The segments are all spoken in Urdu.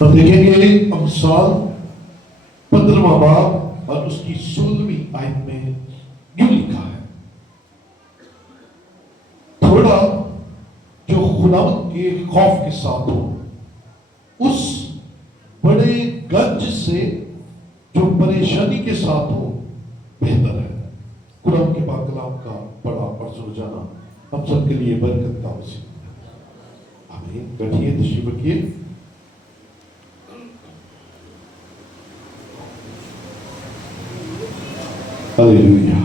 ہم دیکھیں گے امثال 15واں باب اور اس کی 16ویں آیت میں یوں لکھا ہے، تھوڑا جو خداوند کے خوف کے ساتھ ہو اس بڑے گنج سے جو پریشانی کے ساتھ ہو بہتر ہے۔ قرآن کے پاک کلام کا پڑھا اور سن جانا ہم سب کے لیے برکت کا وسیلہ ہے۔ آمین۔ بیٹھیے، تشریف رکھیے۔ ہلیلویا۔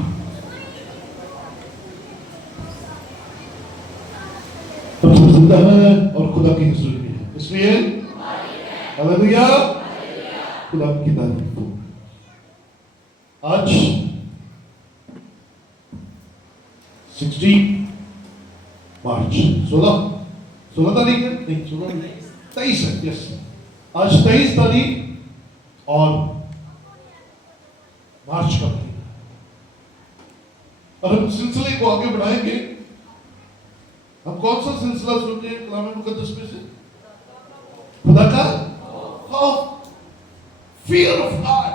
ہم سب زندہ ہیں اور خدا کی حضوری میں ہیں، اس لیے ہلیلویا، خدا کی تعریف ہو۔ آج 16 مارچ 16 تاریخ ہے، نہیں 23 ہے، یس آج 23 تاریخ اور مارچ کا مہینہ ہے، اور ہم سلسلے کو آگے بڑھائیں گے۔ ہم کون سا سلسلہ سن رہے ہیں کلام مقدس میں سے؟ خدا کا خوف، فیئر آف گاڈ۔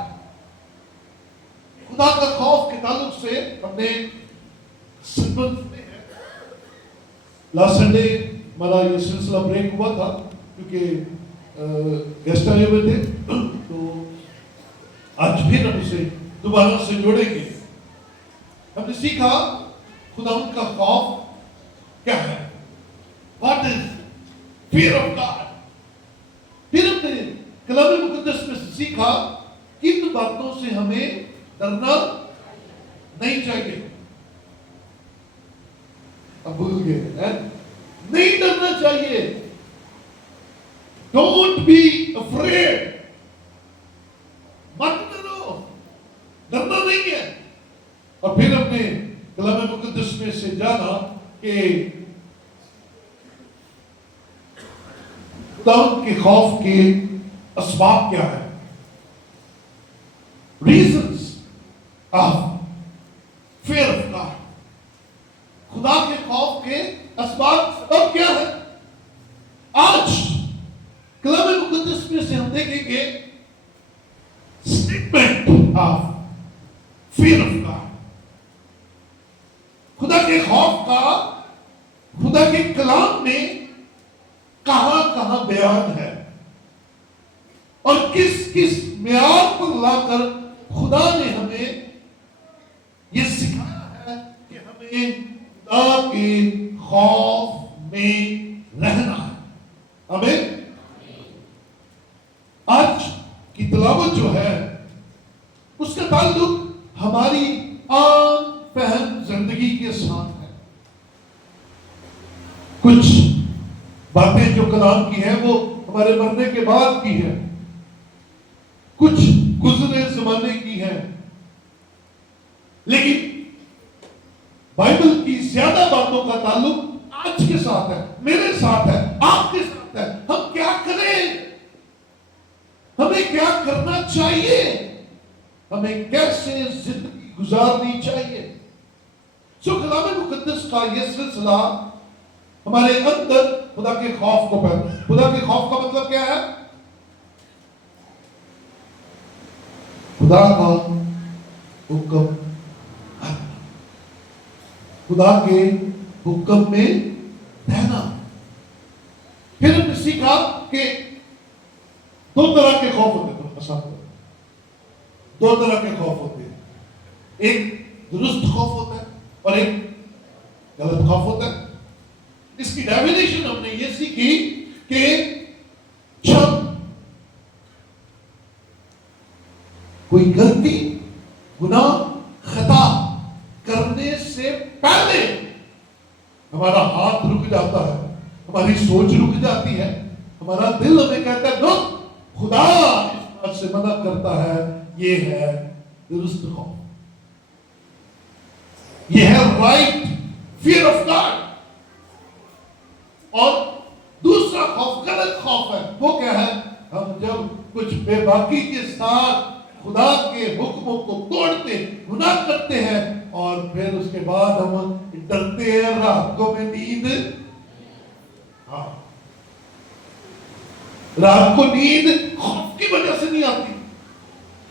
خدا کا خوف کے تعلق سے ہم نے سمبل سنے ہیں۔ لاسٹ سنڈے ہمارا یہ سلسلہ بریک ہوا تھا کیونکہ گیسٹ آئے ہوئے تھے، تو آج پھر ہم اسے دوبارہ سے جوڑیں گے۔ ہم نے سیکھا خداوند کا خوف کیا ہے، what is fear of God. پھر ہم نے کلام مقدس میں سیکھا کن باتوں سے ہمیں ڈرنا نہیں چاہیے۔ اب بھول گئے، نہیں ڈرنا چاہیے۔ ڈونٹ بی افریڈ، مت ڈرو، ڈرنا نہیں ہے۔ اور پھر ہم نے کلام مقدس میں سے جانا کہ خداوند کے خوف کے اسباب کیا ہے، reasons of fear of God. خدا کے خوف کے اسباب سبب کیا ہے؟ آج کلام مقدس میں سے ہم دیکھیں گے statement of fear of God. خدا کے خوف کا خدا کے کلام میں کہاں کہاں بیان ہے، اور کس کس معیار پر لا کر خدا نے ہمیں یہ سکھایا ہے کہ ہمیں خدا کے خوف میں رہنا ہے۔ آمین۔ آج کی تلاوت جو ہے اس کا تعلق ہماری عام فہم زندگی کے ساتھ ہے۔ کچھ باتیں جو کلام کی ہیں وہ ہمارے مرنے کے بعد کی ہیں، کچھ گزرے زمانے کی ہیں، لیکن بائبل کی زیادہ باتوں کا تعلق آج کے ساتھ ہے، میرے ساتھ ہے، آپ کے ساتھ ہے۔ ہم کیا کریں، ہمیں کیا کرنا چاہیے، ہمیں کیسے زندگی گزارنی چاہیے۔ سو کلام مقدس کا یہ سلسلہ ہمارے اندر خدا کے خوف کو پیدا۔ خدا کے خوف کا مطلب کیا ہے؟ خدا کا حکم، خدا کے حکم میں رہنا۔ پھر ہم نے سیکھا کہ دو طرح کے خوف ہوتے ہیں، دو طرح کے خوف ہوتے ہیں، ایک درست خوف ہوتا ہے اور ایک غلط خوف ہوتا ہے۔ اس کی ڈیفینیشن ہم نے یہ سیکھی کہ جب کوئی غلطی، گناہ، خطا کرنے سے پہلے ہمارا ہاتھ رک جاتا ہے، ہماری سوچ رک جاتی ہے، ہمارا دل ہمیں کہتا ہے نو، خدا اس بات سے منع کرتا ہے، یہ ہے درست خوف، یہ ہے رائٹ فیئر آف گاڈ۔ اور دوسرا خوف غلط خوف ہے، وہ کیا ہے؟ ہم جب کچھ بے باکی کے ساتھ خدا کے حکموں کو توڑتے، گناہ کرتے ہیں، اور پھر اس کے بعد ہم ڈرتے ہیں، راتوں میں نیند رات کو نیند خوف کی وجہ سے نہیں آتی.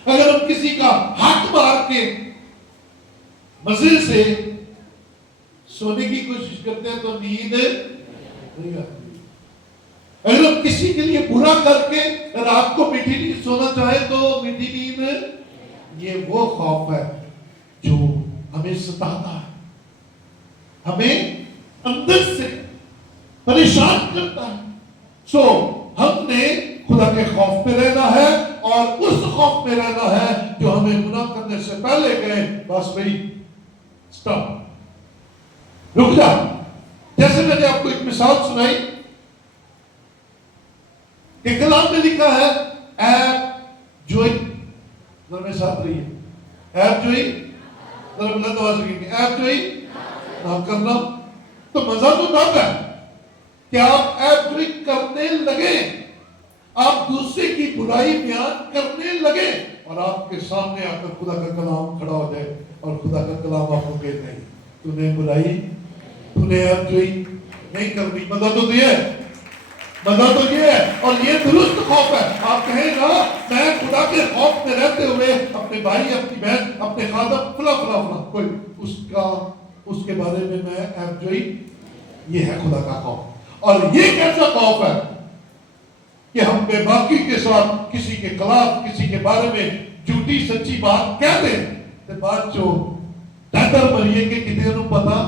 اگر ہم کسی کا ہاتھ مار کے مزے سے سونے کی کوشش کرتے ہیں تو نیند نہیں آتی. اگر ہم کسی کے لیے برا کر کے رات کو میٹھی نیند سونا چاہیں تو میٹھی نیند. یہ وہ خوف ہے جو ہمیں ستاتا ہے, ہمیں اندر سے پریشان کرتا ہے. سو ہم نے خدا کے خوف میں رہنا ہے, اور اس خوف میں رہنا ہے جو ہمیں گناہ کرنے سے پہلے کہے بس بھائی سٹاپ, رک جا. جیسے میں نے آپ کو ایک مثال سنائی کہ کلام میں لکھا ہے ایپ جوئی, میں ساتھ رہی ہے, ایپ جوئی, ذرا بلند آواز رکھیں, ایپ جوئی نام کرنا. تو مزہ تو تب ہے کہ آپ ایپ جوئی کرنے لگے, آپ دوسرے کی برائی بیان کرنے لگے, اور آپ کے سامنے آ کر خدا کا کلام کھڑا ہو جائے اور خدا کا کلام آپ کو کہے نہیں تو نے برائی, تو نے ایپ جوئی نہیں کرنی. مزہ تو یہ ہے, مزہ تو یہ ہے, اور یہ درست خوف ہے. آپ کہیں گا میں خدا کے خوف میں رہتے ہوئے اپنے بھائی, اپنی بہن, اپنے خادم فلا فلا فلا, کوئی اس کے بارے میں ایپ جوئی, یہ ہے خدا کا خوف. اور یہ کیسا خوف ہے کہ ہم بے باکی کے ساتھ کسی کے خلاف, کسی کے بارے میں جھوٹی سچی بات کہہ دیں, تو بات جو بہتر مریے کہ کتنے انہوں پتا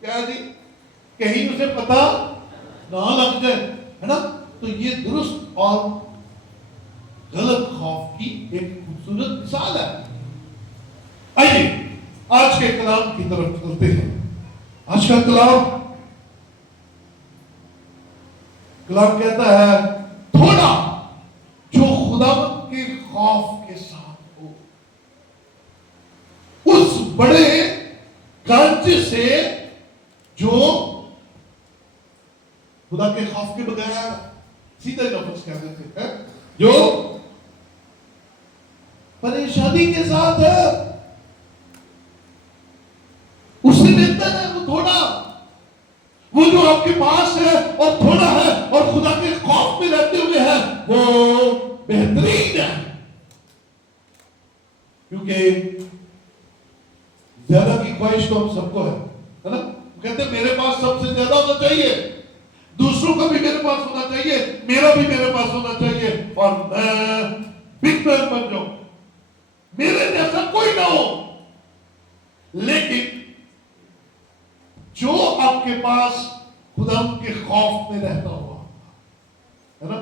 کیا جی, کہیں اسے پتا نہ لگ جائے, ہے نا. تو یہ درست اور غلط خوف کی ایک خوبصورت مثال ہے. آئیے آج کے کلام کی طرف چلتے ہیں. آج کا کلام کہتا ہے تھوڑا جو خداوند کے خوف کے ساتھ ہو, اس بڑے گنج سے جو خدا کے خوف کے بغیر سیدھے لفظ کہہ دیتے ہیں, جو پریشانی کے ساتھ ہے, اس سے بہتر ہے وہ تھوڑا, وہ جو آپ کے پاس ہے اور تھوڑا ہے اور خدا کے خوف میں رہتے ہوئے ہے وہ بہترین ہے. کیونکہ زیادہ کی خواہش تو ہم سب کو ہے نا. کہتے ہیں میرے پاس سب سے زیادہ ہونا چاہیے, دوسروں کا بھی میرے پاس ہونا چاہیے, میرا بھی میرے پاس ہونا چاہیے, اور میں بگ مین بن جاؤں, میرے جیسا کوئی نہ ہو. لیکن جو آپ کے پاس خدا کے خوف میں رہتا ہوا ہے نا,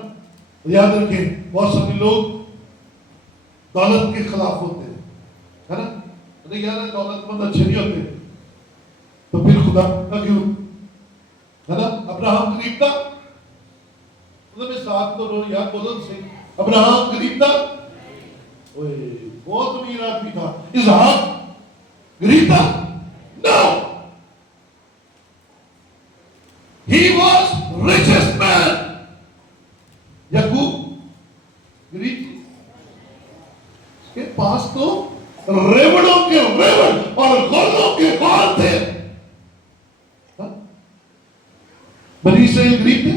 یاد رکھیں بہت سارے لوگ دولت کے خلاف ہوتے ہیں, ہے نا. یار دولت مند اچھے نہیں ہوتے, تو پھر خدا کا کیوں, ہے نا. ابراہم غریب تھا, مطلب ساتھ تو رو یار بولو سے, ابراہم غریب تھا, بہت امیر آدمی تھا. اسحاق غریب تھا, نو, he was richest man. یعقوب غریب تھی, اس کے پاس تو ریوڑوں کے ریوڑ اور غلوں کے غال تھے. بنی اسرائیل غریب تھے,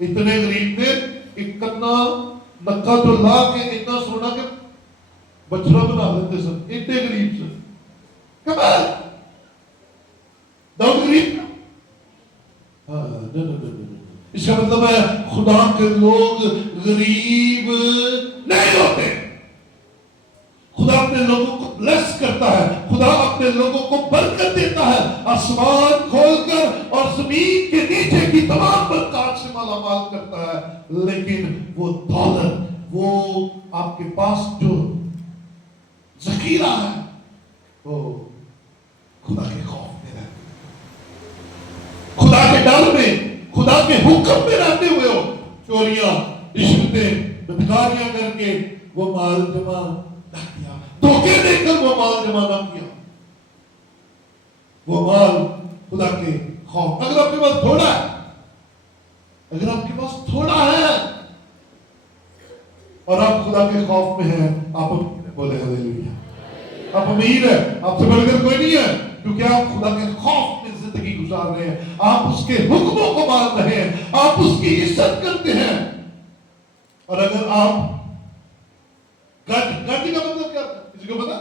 اتنے غریب تھے کہ کنا نکا جو لا کے اتنا سونا کے بچڑا بنا لیتے سن, اتنے غریب سے. کمال داؤد غریب تھا, اس کا مطلب ہے خدا کے لوگ غریب نہیں ہوتے. خدا اپنے لوگوں کو بلیس کرتا ہے, خدا اپنے لوگوں کو برکت دیتا ہے, آسمان کھول کر اور زمین کے نیچے کی تمام برکات سے مالا مال کرتا ہے. لیکن وہ دولت, وہ آپ کے پاس جو ذخیرہ ہے, وہ خدا کے خوف میں رہتے, خدا کے ڈر میں, خدا کے حکم میں رہتے ہوئے ہو. چوریاں, رشوتیں, بدکاریاں کر کے وہ مال جمع نہ کیا, دھوکے دے کر وہ مال جمع نہ کیا, وہ مال خدا کے خوف. اگر آپ کے پاس تھوڑا ہے, اگر آپ کے پاس تھوڑا ہے اور آپ خدا کے خوف میں ہیں, آپ بولے ہلیلویا, آپ امیر ہے, آپ سے بڑھ کر کوئی نہیں ہے, کیونکہ آپ خدا کے خوف میں زندگی گزار رہے ہیں, آپ اس کے حکموں کو مان رہے ہیں, آپ اس کی عزت کرتے ہیں. اور اگر آپ گاٹی کا مطلب کیا ہے کسی کو پتا؟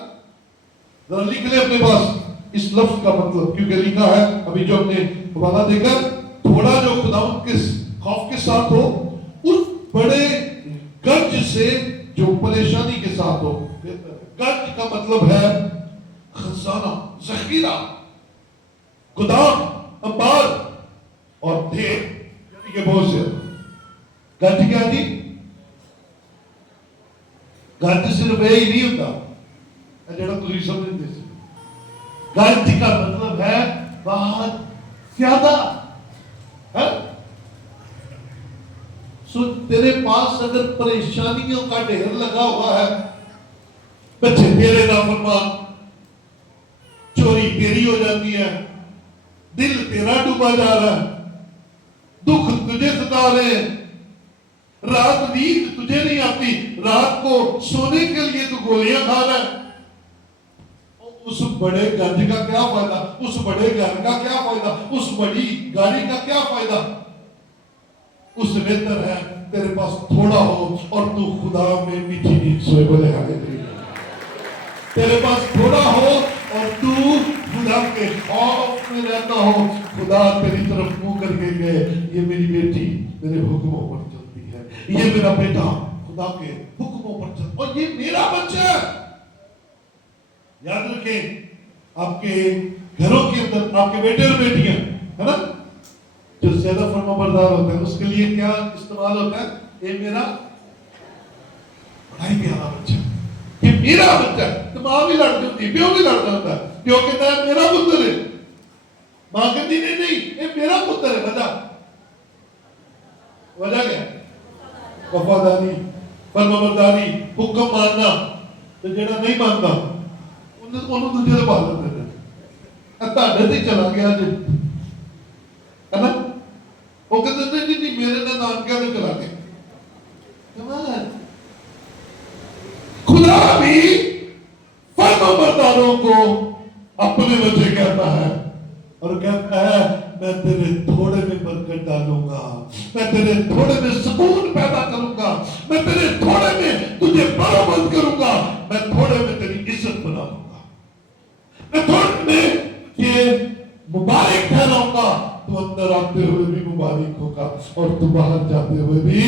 ذرا لکھ لیں اپنے پاس اس لفظ کا مطلب, کیونکہ لکھا ہے ابھی جو ہم نے حوالہ دیکھا, تھوڑا جو خداوند کے خوف کے ساتھ ہو, اس بڑے گرج سے جو پریشانی کے ساتھ ہو. گرج کا مطلب ہے خزانہ, ذخیرہ, گودام, انبار اور ڈھیر, یعنی کہ بہت سے. گرج کیا جی؟ گرج صرف یہ ہی نہیں ہوتا جڑا تھی سمجھتے سے. گرج کا مطلب ہے بہت زیادہ. سو تیرے پاس اگر پریشانیوں کا ڈھیر لگا ہوا ہے, بچے تیرے نافرمان, چوری تیری ہو جاتی ہے, دل تیرا ڈوبا جا رہا ہے, دکھ تجھے ستا رہے ہیں, رات نیند تجھے نہیں آتی, رات کو سونے کے لیے تو گولیاں کھا رہا ہے, اس بڑے گنج کا کیا فائدہ, اس بڑے گھر کا کیا فائدہ, اس بڑی گاڑی کا کیا فائدہ؟ اس سے بہتر ہے تیرے پاس تھوڑا ہو اور تو خدا میں میٹھی نیند سوئے. بولے ہاللیلویا. تیرے پاس تھوڑا ہو اور تو خدا کے خوف میں رہتا ہو. خدا تیری طرف منہ کر کے گئے, یہ میری بیٹی میرے حکموں پر چلتی ہے, یہ میرا بیٹا خدا کے حکموں پر چلتا ہے, اور یہ میرا بچہ ہے. یاد رکھیں, آپ کے گھروں کے اندر آپ کے بیٹے اور بیٹیاں ہے نا, جو زیادہ فرما بردار ہوتے ہیں, اس کے لیے کیا استعمال ہوتا ہے؟ یہ میرا بڑا ہی پیارا بچہ, یہ میرا بچہ ہے. تو ماں بھی لڑتی ہوتی ہے, پیو بھی لڑتا ہوتا ہے, پیو کہتا ہے میرا پتر ہے, ماں کہتی نہیں یہ میرا پتر ہے. وجہ کیا؟ وفاداری, فرما برداری, حکم ماننا. تو جڑا نہیں مانتا انہوں دوسرے پال دیتے ہیں, تاڑے سے چلا گیا جی ہے نا, وہ کہتے ہیں نہیں میرے نے نام کیا تو چلا گیا. خدا بھی فرما برداروں کو اپنے بچے کہتا ہے, اور کہتا ہے میں تیرے تھوڑے میں برکت ڈالوں گا, میں تیرے تھوڑے میں سکون پیدا کروں گا, میں تیرے تھوڑے میں تجھے برآمد کروں گا, میں تھوڑے میں تیری عزت بنا دوں گا, میں تھوڑے میں یہ مبارک ٹھہراؤں گا. تو اندر آتے ہوئے بھی مبارک ہوگا اور تو باہر جاتے ہوئے بھی.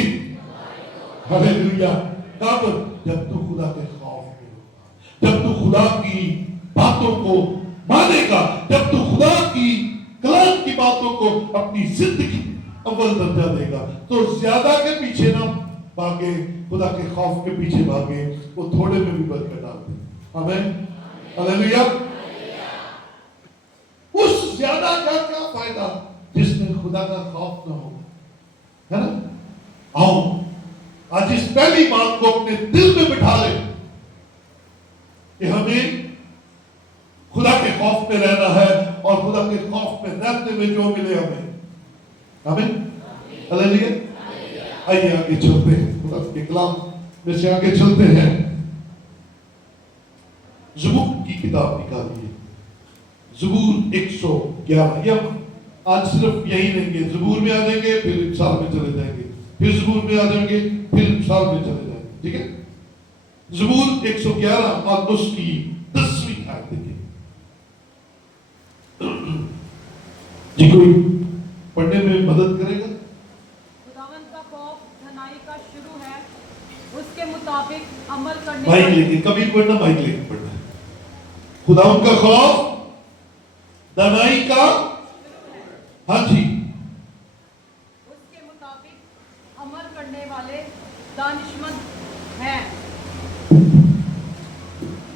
ہاللیلویا. کب؟ جب تو خدا کے خوف میں ہوگا, جب تو خدا کی باتوں کو مانے گا, جب تو خدا کی کلام کی باتوں کو اپنی زندگی اول درجہ دے گا. تو زیادہ کے پیچھے نہ بھاگے, خدا کے خوف کے پیچھے بھاگے, وہ تھوڑے میں بھی برکت ڈالتے ہیں. آمین. ہاللیلویا. اس زیادہ کا کیا فائدہ جس میں خدا کا خوف نہ ہو, ہے نا. آؤ آج اس پہلی بات کو اپنے دل میں بٹھا لے کہ ہمیں خدا کے خوف میں رہنا ہے, اور خدا کے خوف میں رہتے ہوئے جو ملے ہمیں. آمین. ہاللیلویا. آئیے آگے چلتے ہیں, خدا کے کلام میں سے آگے چلتے ہیں. زبور کی کتاب نکالیے, زبور 111. یہ آج صرف یہی رہیں گے, زبور میں آ جائیں گے, پھر امثال میں چلے جائیں گے, پھر زبور میں آ جائیں گے, پھر امثال میں چلے جائیں گے. ٹھیک ہے. زبور 111 اور اس کی 10ویں آیت دیکھیں. جی کوئی پڑھنے میں مدد کرے گا؟ خداوند کا خوف دھنائی کا شروع ہے, اس کے مطابق عمل کرنے کا. مائک لے کے کبھی پڑھنا, مائک لے کے پڑھنا. خداوند کا خوف دھنائی کا, ہاں جی, اس کے مطابق عمل کرنے والے دانشمند ہیں.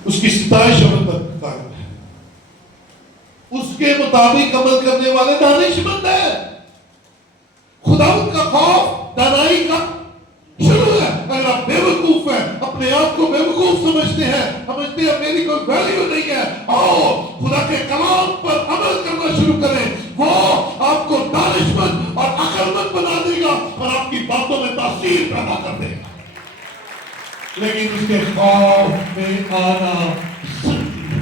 اس کی ستائش ابد تک قائم ہے. اس کے مطابق عمل کرنے والے دانشمند ہیں. خداوند کا خوف دانائی کا شروع ہے. اگر آپ بے وقوف ہیں, اپنے آپ کو بے وقوف سمجھتے ہیں, سمجھتے ہیں میری کوئی ویلیو نہیں ہے, آؤ خدا کے کلام پر عمل کرنا شروع کریں. وہ آپ کو دانشمند اور عقلمند بنا دے گا اور آپ کی باتوں میں تاثیر پیدا کر دے گا. لیکن اس کے خوف میں آنا ضروری ہے.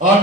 8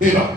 13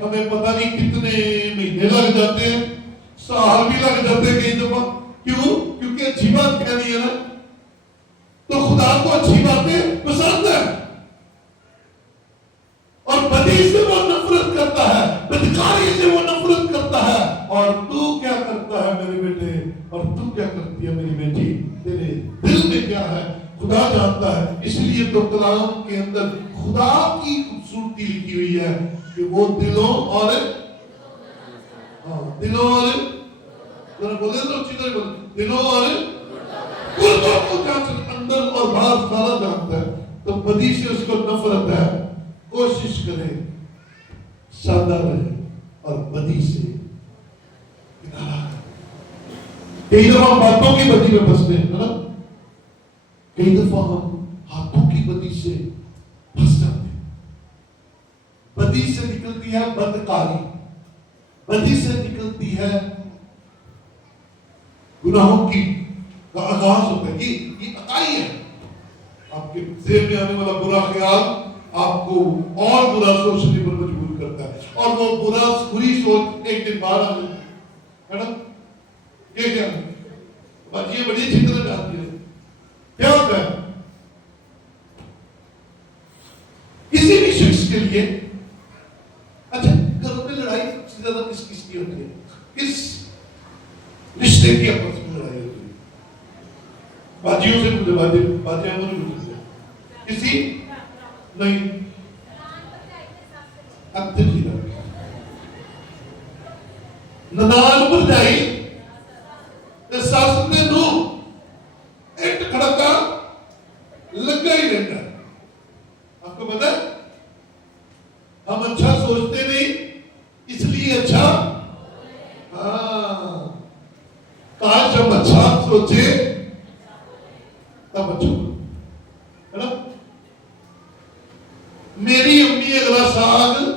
ہمیں پتہ نہیں کتنے مہینے لگ جاتے ہیں، سال بھی لگ جاتے ہیں کئی دفعہ. کیوں؟ کیونکہ اچھی بات کہنی ہے نا. تو خدا کو اچھی باتیں پسند ہے اور بدی سے وہ نفرت کرتا ہے، بدکاری سے وہ نفرت کرتا ہے. اور تو کیا کرتا ہے میرے بیٹے، اور تو کیا کرتی ہے میری بیٹی، تیرے دل میں کیا ہے خدا جانتا ہے. اس لیے تو کلام کے اندر خدا کی خوبصورتی لکھی ہوئی ہے کہ وہ دلوں اور دلوں اور بولے تو اچھی طرح بولے، دلوں اور قلبوں کو جانتا، اندر اور باہر سارا جانتا ہے. تو بدی سے اس کو نفرت ہے. کوشش کرے سادہ رہے اور بدی سے کنارہ کرے. کئی دفعہ ہم باتوں کی بدی میں پھنستے ہیں نا، کئی دفعہ ہم ہاتھوں کی بدی سے پھنس جاتے ہیں. بدی سے نکلتی ہے بدکاری، بدی سے نکلتی ہے گناہوں کی کا آغاز ہوتا ہے. یہ عقائی ہے. آپ کے ذہن میں آنے والا برا خیال آپ کو اور برا سوچنے پر مجبور کرتا ہے، اور وہ بری سوچ ایک دن باہر آ جاتی ہے نا. یہ کیا بات، یہ بڑی اچھی طرح جانتی ہے کیا ہوتا ہے. کسی بھی شخص کے لیے اچھا گھروں میں لڑائی سب سے زیادہ کس کی ہوتی ہے؟ کس رشتے کی آپس میں لڑائی ہوتی ہے؟ باجیوں سے مجھے باجیاں مجھے پوچھتے ہیں. کسی نہیں ننان پر جائی ساس نے دو ایک کھڑکا لگا ہی رہتا ہے. آپ کو پتا ہے ہم اچھا سوچتے نہیں اس لیے اچھا، کاش ہم اچھا سوچے تب اچھا ہے نا. میری امی اگلا ساگ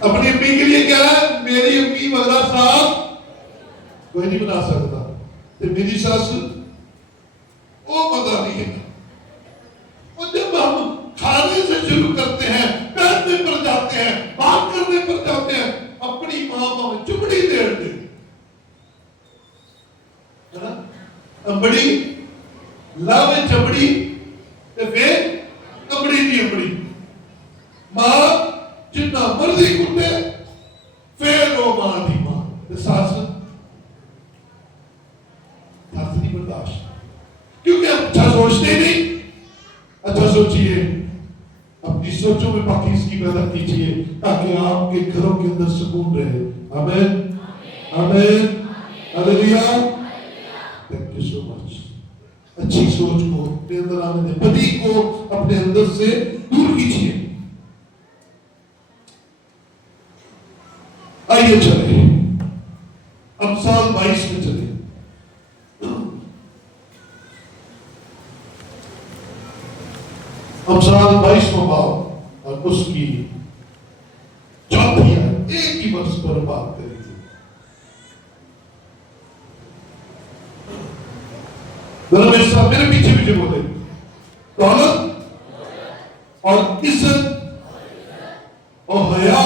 اپنی امی کے لیے کیا ہے، میری امی اگلا ساگ کوئی نہیں بنا سکتا. میری ساس وہ مزہ نہیں ہے. اور جب ہم کھانے سے شروع کرتے ہیں، بیٹھنے پر جاتے ہیں، بات کرنے پر جاتے ہیں، اپنی ماں میں چمڑی دیر دے امبڑی لاوے چمڑی پھر کمڑی دی امبڑی. ماں جتنا مرضی کٹے پھر وہ ماں دی ماں. ساس نہیں برداشت، کیونکہ اچھا سوچتے نہیں. اچھا سوچئے، اپنی سوچوں میں پاکیزگی پیدا کیجئے تاکہ آپ کے گھروں کے اندر سکون رہے. آمین آمین ہلیلویا. تھینک یو سو مچ. اچھی سوچ کو اپنے اندر آنے دیں، بدی کو اپنے اندر سے دور کیجئے. آئیے چلے امثال 22 میں چلے. امثال 22 باب اور اس کی چوتھی آیت، ایک ہی ورس پر بات کریں گے. ذرا میرے پیچھے پیچھے بولے، دولت اور عزت اور حیا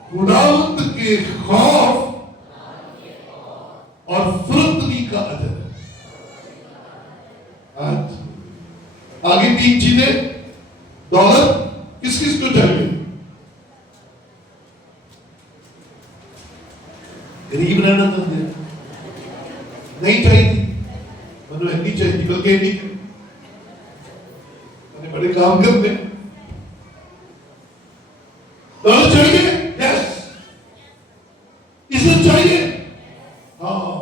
خداوند کے خوف اور فرتنی کا اجر ہے. آگے 3 چیزیں. دولت کس کس کو چاہیے؟ غریب رہنا چاہتے ہیں؟ نہیں چاہیے تھی، مطلب نہیں چاہیے تھی، بلکہ نہیں بڑے کام کرتے. دولت چاہیے، یس. عزت چاہیے، ہاں.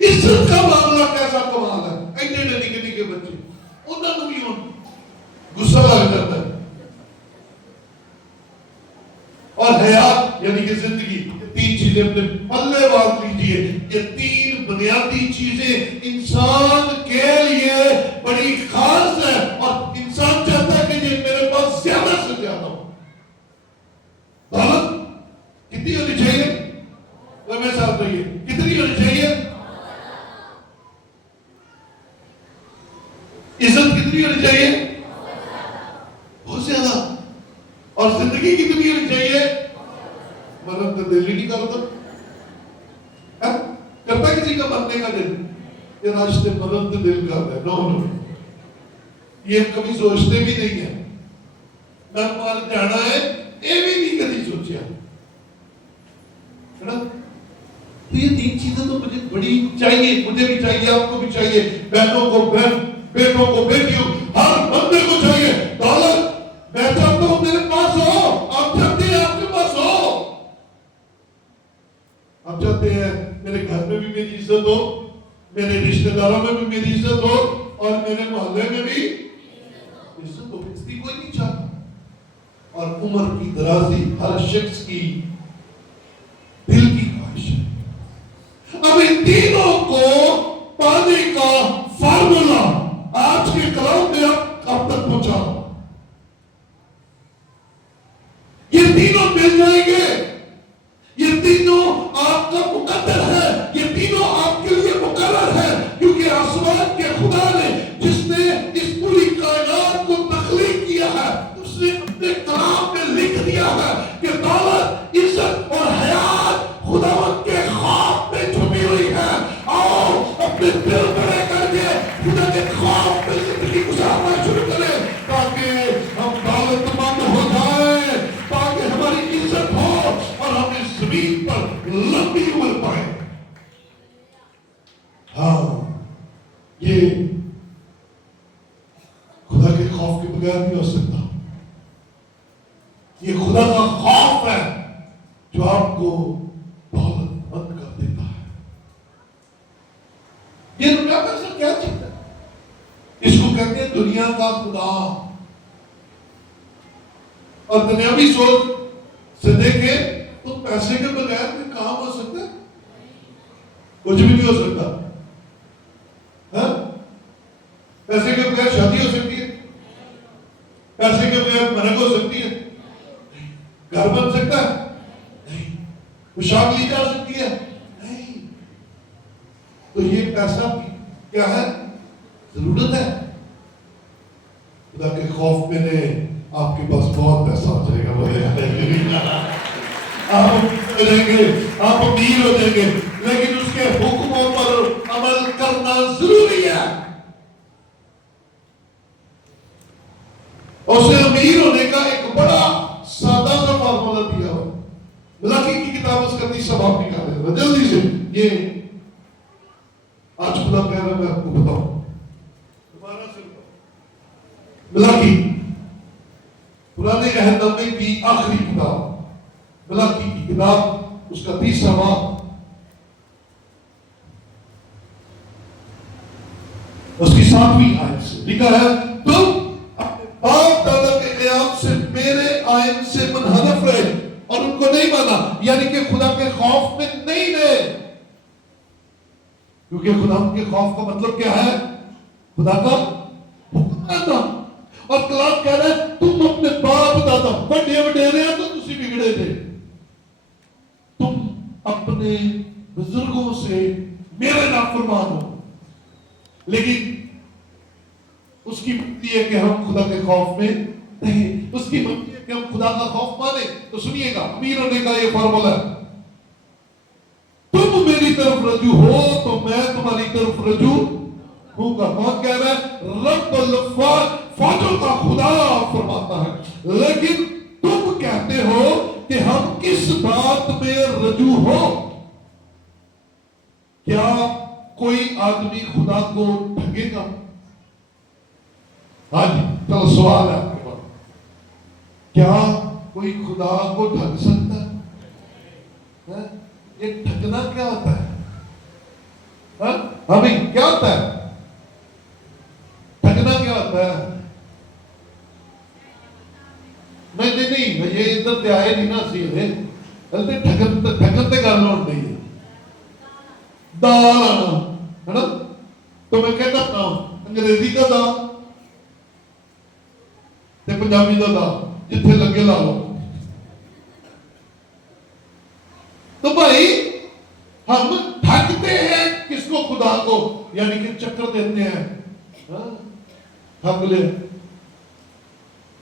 عزت کا معاملہ کیسا کمال ہے. ایڈے نکے نکے بچے انہوں نے بھی غصہ لگ جاتا ہے. اور حیات یعنی کہ زندگی، یہ 3 چیزیں اپنے پلے باندھ لیجیے. یہ 3 بنیادی چیزیں انسان کے لیے بڑی خاص ہے، اور انسان چاہتا ہے کہ یہ میرے پاس زیادہ سے زیادہ ہو. دولت کتنی ہونی چاہیے؟ میرے ساتھ رہیے، کتنی ہونی چاہیے؟ سے آنا. اور زندگی کتنی ہونی چاہیے؟ مرن تو دل ہی نہیں کرتا. کرتا کسی کا مرنے کا دل؟ یہ راستے مرن تو دل کرتا ہے. نو یہ کبھی سوچتے بھی نہیں ہے. میں مر جانا ہے یہ بھی نہیں کبھی سوچیا. تو یہ تین چیزیں تو مجھے بڑی چاہیے, مجھے بھی چاہیے, آپ کو بھی چاہیے, بہنوں کو بہن, بیٹوں کو بیٹیوں, ہر بندے کو چاہیے. دولت میں چاہتا ہوں میرے پاس ہو, آپ چاہتے ہیں آپ کے پاس ہو, آپ چاہتے ہیں میرے گھر میں بھی میری عزت ہو, میرے رشتہ داروں میں بھی میری عزت ہو, اور میرے محلے میں بھی عزت ہو. اس کی کوئی نہیں چاہتا. اور عمر کی درازی ہر شخص کی دل کی خواہش ہے. اب ان تینوں کو پانے کا فارمولا آج کے کلام میں آپ تک پہنچا. یہ تینوں مل جائیں گے. یہ تینوں آپ کا مقدر ہے, یہ تینوں آپ کے لیے مقرر ہے, کیونکہ آسمان کے خدا نے جس نے اس پوری کائنات کو تخلیق کیا ہے, اس نے اپنے کلام میں لکھ دیا ہے کہ دولت, عزت اور حیات خداوند کے خوف میں چھپی ہوئی ہے. آؤ اپنے دل بڑے کر کے خدا کے خوف میں زندگی گزارنا شروع کریں, تاکہ ہم دولت مند ہو جائیں, تاکہ ہماری عزت ہو اور ہم اس زمین پر لمبی عمر پائیں. ہاں, یہ خدا کے خوف کے بغیر نہیں ہو سکتا. یہ خدا کا خوف ہے جو آپ کو دولت مند کر دیتا ہے. یہ دنیا کا اصل کیا چیز ہے؟ اس کو کہتے ہیں دنیا کا خدا. اور دنیاوی سوچ سے دیکھے تو پیسے کے بغیر کوئی کام ہو سکتا ہے؟ کچھ بھی نہیں ہو سکتا. پیسے کے بغیر شادی ہو سکتی ہے؟ پیسے کے بغیر مرگ ہو سکتی ہے؟ گھر بن سکتا ہے؟ نہیں. پوشاک لی جا سکتی ہے؟ نہیں. تو یہ پیسہ کیا ہے؟ ضرورت ہے. خدا کے خوف میں نے آپ کے پاس بہت پیسہ آ جائے گا, آپ ہو جائیں گے, آپ امیر ہو جائیں گے, لیکن اس کے حکموں پر عمل کرنا ضروری ہے. اسے امیر ہونے کا ایک بڑا سادہ سا فارمولا دیا ہوا. ملاکی کی کتاب اس کا 30 باب نکالے گا جلدی سے. یہ آج خدا کہہ رہا میں آپ کو بتاؤں, دوبارہ سے ملاکی پرانے عہد نامے کی آخری کتاب, ملاکی کی کتاب, اس کا 30 باب, اس کی 7ویں آیت سے لکھا ہے, تم اپنے باپ دادا کے قیام سے میرے آئین سے منحرف رہے اور ان کو نہیں مانا, یعنی کہ خدا کے خوف میں نہیں رہے. کیونکہ خدا کے خوف کا مطلب کیا ہے؟ خدا کا حکم ماننا. اور کلام کہہ رہا ہے تم اپنے باپ دادا بڑے وڈیرے ہیں تو تسی بگڑے تھے, تم اپنے بزرگوں سے میرے نافرمان ہو. لیکن اس کی مرضی ہے کہ ہم خدا کے خوف میں نہیں, اس کی مرضی ہے کہ ہم خدا کا خوف مانیں. تو سنیے گا, امیر ہونے کا یہ فارمولا ہے, تم میری طرف رجوع ہو تو میں تمہاری طرف رجوع ہوں گا. کون کہہ رہا ہے؟ رب الفاظ, فوجوں کا خدا فرماتا ہے. لیکن تم کہتے ہو کہ ہم کس بات میں رجوع ہو؟ کیا کوئی آدمی خدا کو ٹھگے گا؟ ہاں جی, چلو سوال ہے آپ کے پاس, کیا کوئی خدا کو ٹھگ سکتا ہے؟ یہ ٹھگنا کیا ہوتا ہے؟ ہاں بھائی, کیا ہوتا ہے ٹھگنا؟ کیا ہوتا ہے؟ نہیں, یہ ادھر تے آئے نہیں نا سیدھے, ٹھگن تے گل ہوਣ نہیں ہے, دال آنا ہے نا. تو میں کہتا ہوں انگریزی کا دال تے پنجابی کا دال جتھے لگے لا لو. تو بھائی ہم ٹھگتے ہیں کس کو؟ خدا کو, یعنی کہ چکر دیتے ہیں, ٹھگ لے.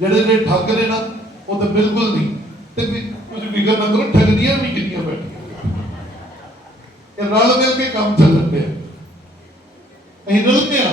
ਜਿਹੜੇ ਨੇ ਠੱਗ ਨੇ ਨਾ, ਉਹ ਤਾਂ ਬਿਲਕੁਲ ਨਹੀਂ। ਤੇ ਕੁਝ ਫਿਕਰ ਨਾ ਕਰੋ, ਠੱਗਦੀਆਂ ਵੀ ਕਿੰਨੀਆਂ ਬੈਠੀਆਂ, ਇਹ ਰਲ ਮਿਲ ਕੇ ਕੰਮ ਚੱਲਣ ਪਿਆ। ਅਸੀਂ ਰਲਦੇ ਆ,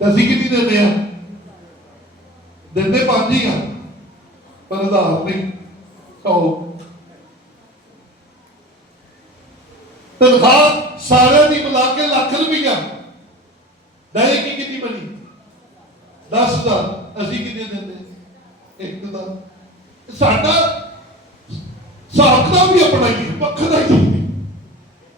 ਅਸੀਂ ਕਿੰਨੀ ਦਿੰਦੇ ਆ? ਦਿੰਦੇ 5 ਹੀ ਆ, ਪਰ 1000 ਨਹੀਂ, 100। ਤਨਖਾਹ ਸਾਰਿਆਂ ਦੀ ਮਿਲਾ ਕੇ ਲੱਖ ਰੁਪਈਆ। ਦਾਇਰੇ ਕੀ ਕਿੰਨੀ ਬਣੀ? 10,000। ਅਸੀਂ ਕਿੰਨੇ ਦਿੰਦੇ? ਇੱਕ ਦਾ। ਸਾਡਾ ਹਿਸਾਬ ਦਾ ਵੀ ਆਪਣਾ ਹੀ ਪੱਖ ਦਾ ਹੀ।